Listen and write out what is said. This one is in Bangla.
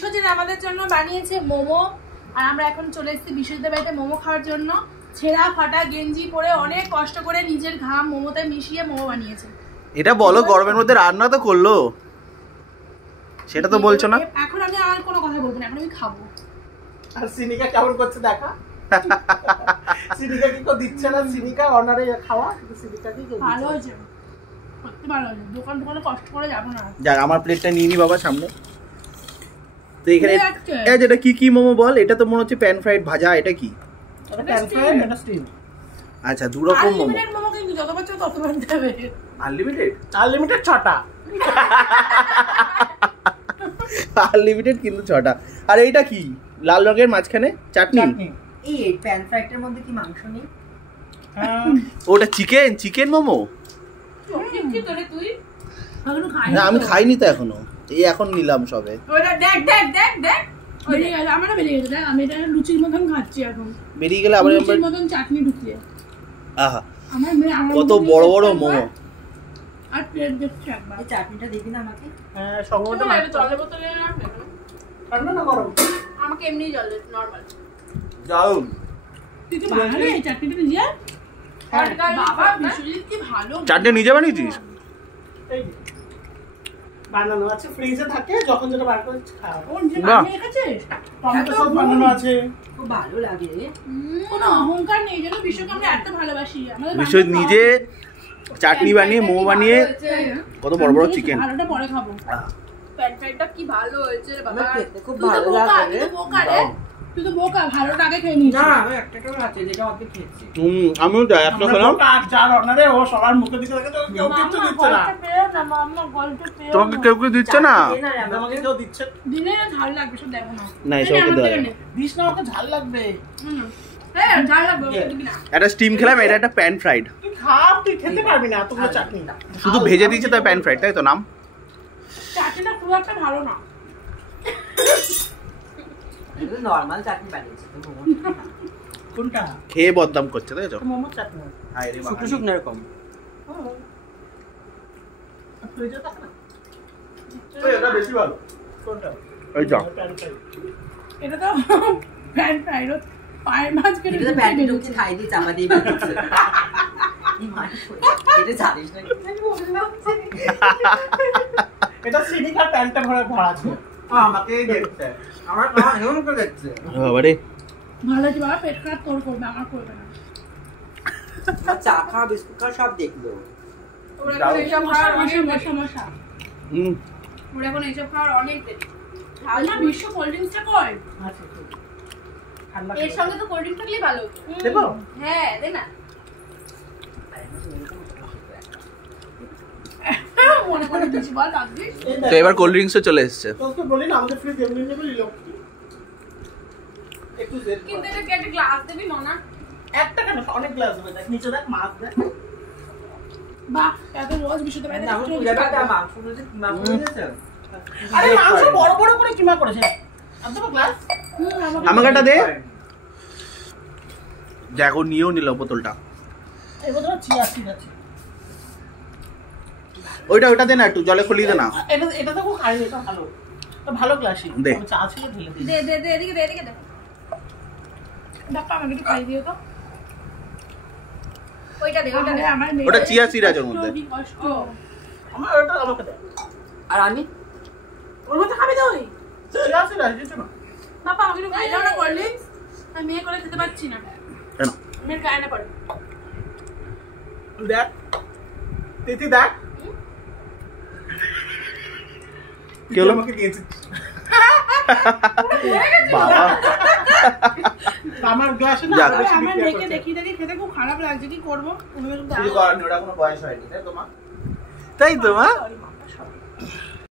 বিশ্বজিৎ আমাদের জন্য বানিয়েছে মোমো, আর আমরা এখন চলে এসেছি বিশ্বজিতের বাড়িতে মোমো খাওয়ার জন্য। ছেঁড়া ফাটা গেঞ্জি পরে অনেক কষ্ট করে নিজের ঘাম মোমোতে মিশিয়ে মোমো বানিয়েছে। এটা বলো গরমের মধ্যে রান্না তো করলো, সেটা তো বলছো না। এখন আমি আর কোনো কথা বলবো না, এখন আমি খাবো। আর সিনিকা কেমন করছে দেখা। সিনিকা কি কো দিচ্ছে না, সিনিকা অনারে খাওয়া, কিন্তু সিনিকা কি কো ভালো হয়েছে, সত্যি ভালো হয়েছে। দোকানে কষ্ট করে যাবো না। যাক আমার প্লেটটা নিয়ে নি বাবা সামনে। তো এখানে এই যেটা কি মোমো বল, এটা তো মনে হচ্ছে প্যান ফ্রাইড ভাজা, এটা কি? এটা প্যান ফ্রাই এটা স্টিম। আচ্ছা দু রকম মোমো। আনলিমিটেড মোমো কিন্তু যতবার চাও ততবার দেবে। আনলিমিটেড 6টা। আনলিমিটেড কিন্তু 6টা। আর এইটা কি লাল রঙের মাঝখানে চাটনি? এই প্যান ফ্রাইডের মধ্যে কি মাংস নেই? ওটা চিকেন মোমো? কি করে তুই? না আমি খাইনি তো এখনো, এই এখন নিলাম সবে। ওটা দেখ বেরিয়ে গেল, আমারও বেরিয়ে গেছে। দেখ আমি এটা লুচির মতন খাচ্ছি এখন। বেরিয়ে গেলে আবার লুচির মতন চাটনি ঢুকিয়ে। আহা আমার মেয়ে কত বড় বড় মোমো। আর প্লেট দেখছি একবার। এই চাটনিটা দিবি না আমাকে? হ্যাঁ সঙ্গমটা জলের বোতলে রাখবে ঠান্ডা না গরম? আমাকে এমনি জল নরমাল। যাও তুই কি বানালে এই চাটনিটা নিজে? বাবা বিশ্বজিৎ কি ভালো চাটনি নিজে বানিয়েছিস? এই বানানো আছে ফ্রিজে থাকে, যখন যেটা বার করে খাও। ও নিজে বানিয়ে রেখেছিস? টমেটো সস বানানো আছে। খুব ভালো লাগে রে। কোনো অহংকার নেই, যেন বিশ্বকে আমরা এত ভালোবাসি। আমাদের বিশ্বজিৎ নিজে চাটনি বানিয়ে মোমো বানিয়ে কত বড় বড় চিকেন। ভালোটা পরে খাবো। প্যান ফ্রাইডটা কি ভালো হয়েছে রে বাবা। আমার খেতে খুব তুই তো ভালো বোকা, লাগে রে। তুই তো বোকা রে। তুই তো বোকা, ভালোটা আগে খেয়ে নিস। না আমি একটাও আছে যেটা অল্প খেয়েছি। আমিও যাই একটা খেলাম। কাট যার অনারে ও সবার মুখে দিকে দেখে তো কেউ কিচ্ছু দিচ্ছে না। তোমাকে কেউ দিচ্ছে না? এই না রে, আমাকে কেউ দিচ্ছে দিলে না ঝাল লাগবে, সব দেখো না। না এসবকে দেওয়া যাবে না। দিস না, ওকে ঝাল লাগবে। হ্যাঁ ঝাল লাগবে, ওকে দিবি না। একটা স্টিম খেলাম, এটা একটা প্যান ফ্রাইড। তুই খা, তুই খেতে পারবি না এতগুলো চাটনি। শুধু ভেজে দিয়েছে তাই প্যান ফ্রাইড, তাই তো নাম? চাটনিটা খুব একটা ভালো না। এটা নরমাল চাটনি বানিয়েছি তো মোমো। কোনটা? খেয়ে বদনাম করছে তাই তো? মোমো চাটনি। হায় রে শুকনো শুকনো এরকম। ফ্রিজে থাকে না? এটা বেশি ভালো। কোনটা? ওই যা এটা তো প্যান ফ্রাইড, পায়ের মাছ কেটে এটা তো প্যান্টি ঢুকে খাই দিয়ে চাপা দিয়ে বানিয়েছে। এই মানে এটা জানিস না? এটা সিনিকার প্যান্টটা ভরা আছে। আমাকেই দেখছে। আমার মা এমন করে দেখছে। বাবা রে ভালো আছে বাবা, পেট খারাপ তোর করবে, আমার করবে না। আমার চা খাওয়া বিস্কুট খাওয়া সব দেখলো। ওরা এখন এইসব খাওয়ার অনেক দেরি। সমস্যা। ওরা এখন এইসব খাওয়ার অনেক দেরি। আমার বিশ্ব কোল্ড ড্রিঙ্কসটা কই? আচ্ছা ঠান্ডা এর সঙ্গে তো কোল্ড ড্রিঙ্ক থাকলেই ভালো হতো। দেবো? হ্যাঁ দে না। মনে করে দিচ্ছি, বল রাখবি। তো এবার কোল্ড ড্রিঙ্কসও চলে এসেছে। তোকে বলি না আমাদের ফ্রিজ এমনি নেবে নিলো একটু জেদ কিন্তু এটা কি একটা গ্লাস দিবি না? একটা কেন অনেক গ্লাস হবে, দেখ নিচে দেখ মাছ দেখ। বাহ, এত রোজ বিশ্বতে বাইরে না আমি পুরো ব্যাপারটা মাংস বলছে কি মাংস বলেছে? আরে মাংস বড় বড় করে কিমা করেছে। আর দেবো গ্লাস? আমাকে একটা দে। দেখো নিয়েও নিল বোতলটা। এই বোতল চিয়া সিড আছে। ওইটা দে না, একটু জলে খুলিয়ে দে না। এটা তো খাই, এটা ভালো। এটা ভালো গ্লাসই। দে। চা ছিল ঢেলে দিই। দে এদিকে দে। ডাক্তার আমাকে একটু খাই দিও তো। ওইটা দে। আরে আমার মেয়ে, ওটা চিয়া সিড আছে ওর মধ্যে। কি কষ্ট। আমার ওটা আমাকে দে। আর আমি ওর মধ্যে খাবি তো ওই? চিয়া সিড আছে কিছু না। বাবা আমাকে একটু খাই দাও না কোল্ড ড্রিঙ্কস। আমি মেয়ে করে খেতে পারছি না। কেন? মেয়ের গায়ে না পড়ে। দেখ তিথি দেখ কি হলো? আমাকে দিয়েছে বাবা আমার গ্লাসে না যাক। আরো বেশি আমার বিক্রিয়া মেয়েকে করছে। দেখি খেতে খুব খারাপ লাগছে, কি করবো? কিছু করার নেই, ওটা কোনো বয়স হয়নি তাই তো মা? তাই তো মা?